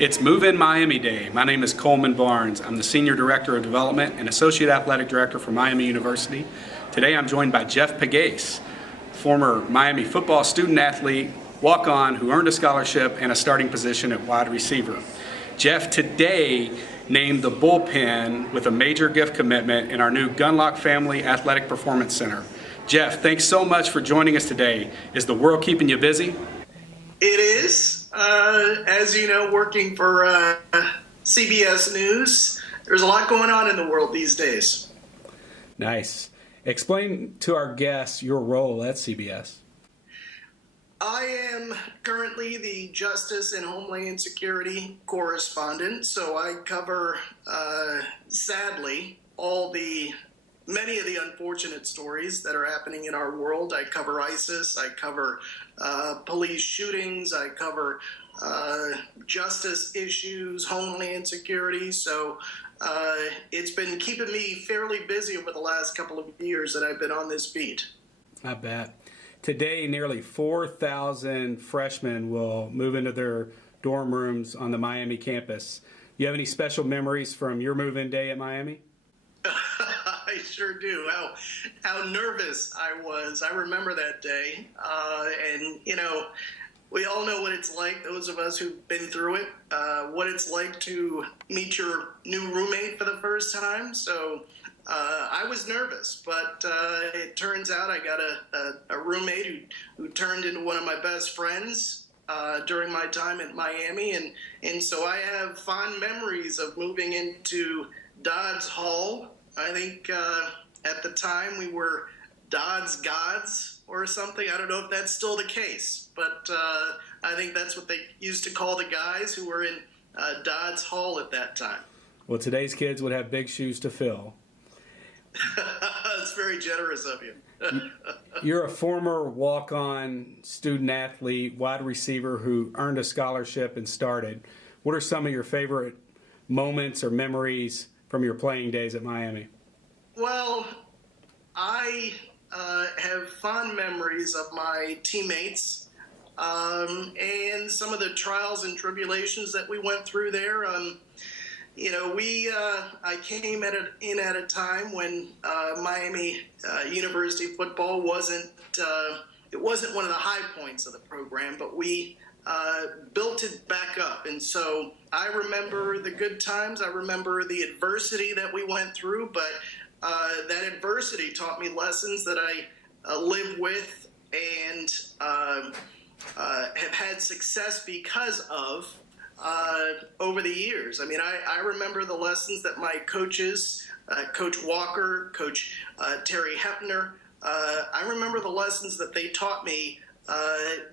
It's Move In Miami Day. My name is Coleman Barnes. I'm the Senior Director of Development and Associate Athletic Director for Miami University. Today I'm joined by Jeff Pegues, former Miami football student athlete, walk-on who earned a scholarship and a starting position at wide receiver. Jeff today named the bullpen with a major gift commitment in our new Gunlock Family Athletic Performance Center. Jeff, thanks so much for joining us today. Is the world keeping you busy? It is. As you know, working for CBS News, there's a lot going on in the world these days. Nice. Explain to our guests your role at CBS. I am currently the Justice and Homeland Security correspondent, so I cover, sadly, many of the unfortunate stories that are happening in our world. I cover ISIS, I cover police shootings, I cover justice issues, Homeland Security, so it's been keeping me fairly busy over the last couple of years that I've been on this beat. I bet. Today, nearly 4,000 freshmen will move into their dorm rooms on the Miami campus. You have any special memories from your move-in day at Miami? I sure do. How nervous I was. I remember that day. And, you know, we all know what it's like, those of us who've been through it, what it's like to meet your new roommate for the first time. So I was nervous, but it turns out I got a roommate who turned into one of my best friends during my time at Miami. And so I have fond memories of moving into Dodd's Hall. I think at the time we were Dodd's Gods or something. I don't know if that's still the case, but I think that's what they used to call the guys who were in Dodd's Hall at that time. Well, today's kids would have big shoes to fill. That's very generous of you. You're a former walk-on student athlete, wide receiver who earned a scholarship and started. What are some of your favorite moments or memories from your playing days at Miami? Well, I have fond memories of my teammates and some of the trials and tribulations that we went through there. You know, I came in at a time when Miami University football wasn't one of the high points of the program, but we built it back up. And so I remember the good times. I remember the adversity that we went through, but that adversity taught me lessons that I live with and have had success because of over the years. I mean, I remember the lessons that my coaches, Coach Walker, Coach Terry Hepner, I remember the lessons that they taught me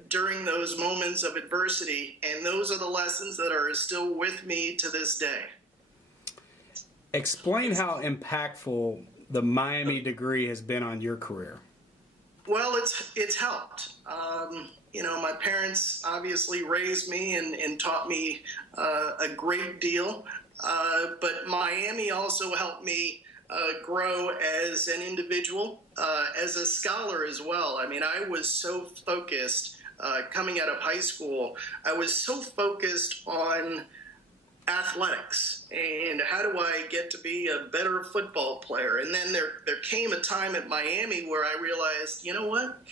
during those moments of adversity, and those are the lessons that are still with me to this day. Explain how impactful the Miami degree has been on your career. Well, it's helped. You know, my parents obviously raised me and taught me a great deal, but Miami also helped me grow as an individual, as a scholar as well. I mean, I was so focused coming out of high school. I was so focused on athletics and how do I get to be a better football player. And then there came a time at Miami where I realized, you know what?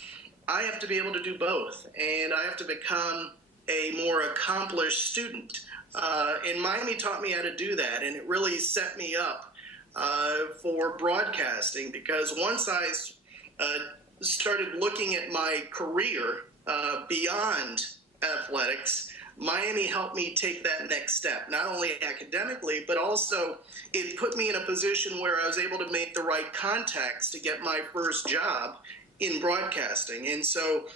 I have to be able to do both, and I have to become a more accomplished student. And Miami taught me how to do that, and it really set me up for broadcasting, because once I started looking at my career beyond athletics, Miami helped me take that next step, not only academically, but also it put me in a position where I was able to make the right contacts to get my first job in broadcasting. And so,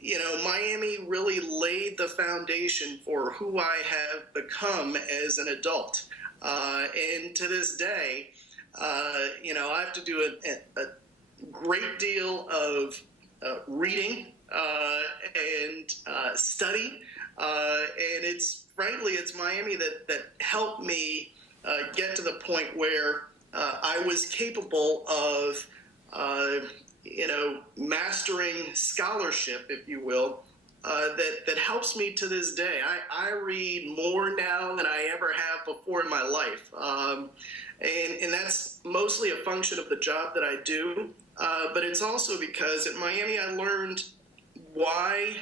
you know, Miami really laid the foundation for who I have become as an adult. And to this day, you know, I have to do a great deal of reading and study. And it's Miami that helped me get to the point where I was capable of mastering scholarship, if you will, that helps me to this day. I read more now than I ever have before in my life, and that's mostly a function of the job that I do. But it's also because at Miami I learned why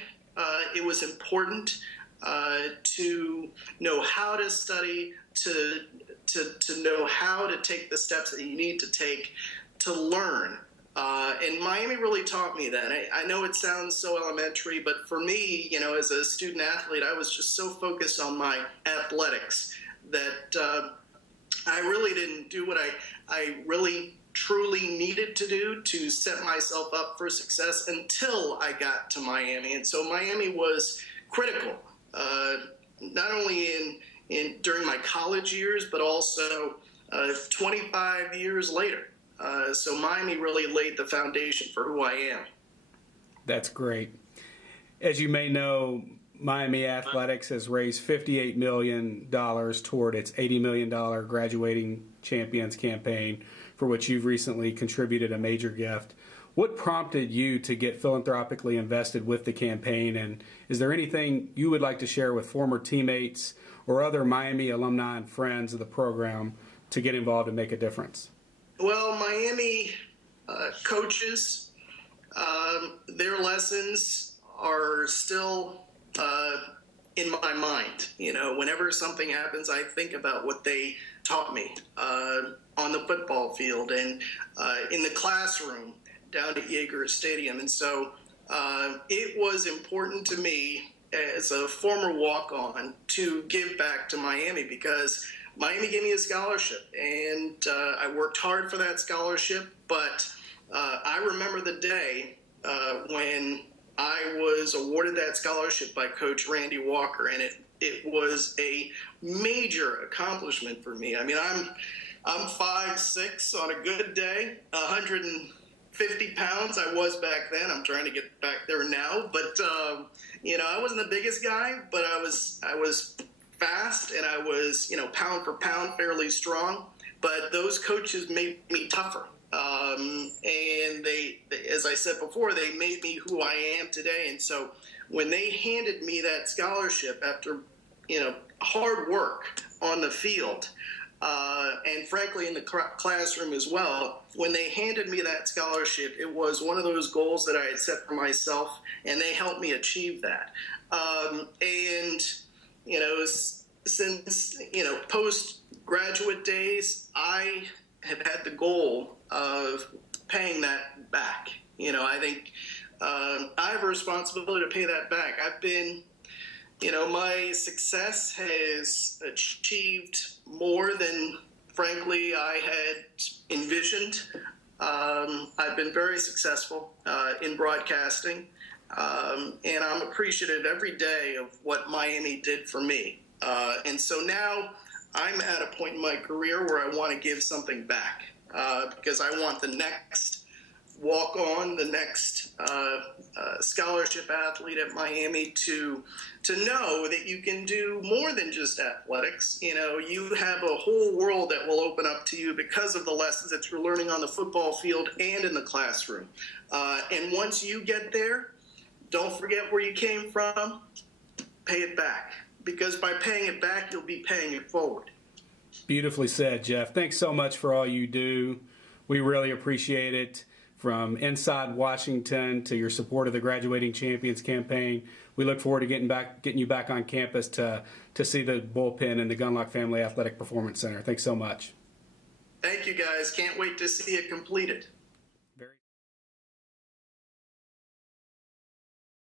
it was important to know how to study, to know how to take the steps that you need to take to learn. And Miami really taught me that. I know it sounds so elementary, but for me, as a student athlete, I was just so focused on my athletics that I really didn't do what I really truly needed to do to set myself up for success until I got to Miami. And so Miami was critical, not only during my college years, but also 25 years later. So Miami really laid the foundation for who I am. That's great. As you may know, Miami Athletics has raised $58 million toward its $80 million Graduating Champions campaign, for which you've recently contributed a major gift. What prompted you to get philanthropically invested with the campaign, and is there anything you would like to share with former teammates or other Miami alumni and friends of the program to get involved and make a difference? Well, Miami coaches, their lessons are still in my mind. Whenever something happens, I think about what they taught me on the football field and in the classroom down at Yeager Stadium. And so it was important to me as a former walk-on to give back to Miami because Miami gave me a scholarship, and I worked hard for that scholarship, but I remember the day when I was awarded that scholarship by Coach Randy Walker, and it was a major accomplishment for me. I mean, I'm 5'6" on a good day, 150 pounds. I was back then. I'm trying to get back there now, but I wasn't the biggest guy, but I was fast, and I was, pound for pound, fairly strong. But those coaches made me tougher. And they, as I said before, they made me who I am today. And so when they handed me that scholarship after, hard work on the field, and frankly in the classroom as well, when they handed me that scholarship, it was one of those goals that I had set for myself, and they helped me achieve that. Since, postgraduate days, I have had the goal of paying that back. I think I have a responsibility to pay that back. I've been, my success has achieved more than, frankly, I had envisioned. I've been very successful in broadcasting, and I'm appreciative every day of what Miami did for me. And so now I'm at a point in my career where I want to give something back because I want the next walk-on, the next scholarship athlete at Miami to know that you can do more than just athletics. You have a whole world that will open up to you because of the lessons that you're learning on the football field and in the classroom. And once you get there, don't forget where you came from, pay it back. Because by paying it back, you'll be paying it forward. Beautifully said, Jeff. Thanks so much for all you do. We really appreciate it. From inside Washington to your support of the Graduating Champions campaign, we look forward to getting you back on campus to see the bullpen in the Gunlock Family Athletic Performance Center. Thanks so much. Thank you, guys. Can't wait to see it completed.